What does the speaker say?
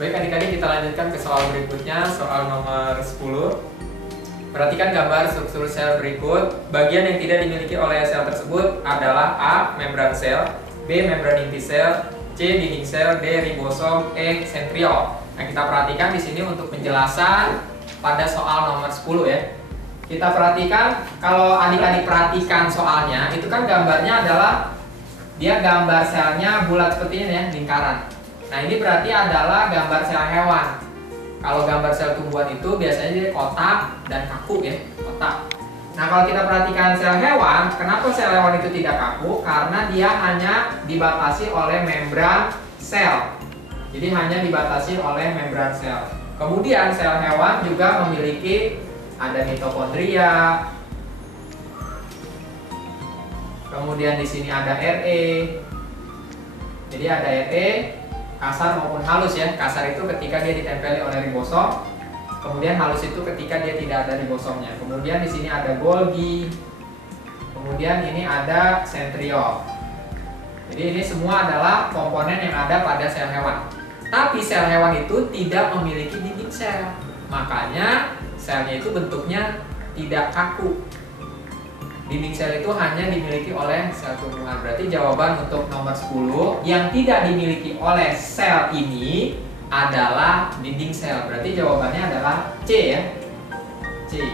Baik adik-adik, kita lanjutkan ke soal berikutnya, soal nomor 10. Perhatikan gambar struktur sel berikut. Bagian yang tidak dimiliki oleh sel tersebut adalah A. Membran sel, B. Membran inti sel, C. Dinding sel, D. Ribosom, E. Sentriol. Nah, kita perhatikan di sini untuk penjelasan pada soal nomor 10 ya. Kita perhatikan, kalau adik-adik perhatikan soalnya, itu kan gambarnya adalah dia gambar selnya bulat seperti ini ya, lingkaran. Nah, ini berarti adalah gambar sel hewan. Kalau gambar sel tumbuhan itu biasanya dia kotak dan kaku ya, kotak. Nah, kalau kita perhatikan sel hewan, kenapa sel hewan itu tidak kaku? Karena dia hanya dibatasi oleh membran sel. Jadi hanya dibatasi oleh membran sel. Kemudian sel hewan juga memiliki ada mitokondria. Kemudian di sini ada RE. Jadi ada RE kasar maupun halus ya. Kasar itu ketika dia ditempeli oleh ribosom. Kemudian halus itu ketika dia tidak ada ribosomnya. Kemudian di sini ada Golgi. Kemudian ini ada sentriol. Jadi ini semua adalah komponen yang ada pada sel hewan. Tapi sel hewan itu tidak memiliki dinding sel. Makanya selnya itu bentuknya tidak kaku. Dinding sel itu hanya dimiliki oleh sel tumbuhan. Berarti jawaban untuk nomor 10 yang tidak dimiliki oleh sel ini adalah dinding sel. Berarti jawabannya adalah C ya. C.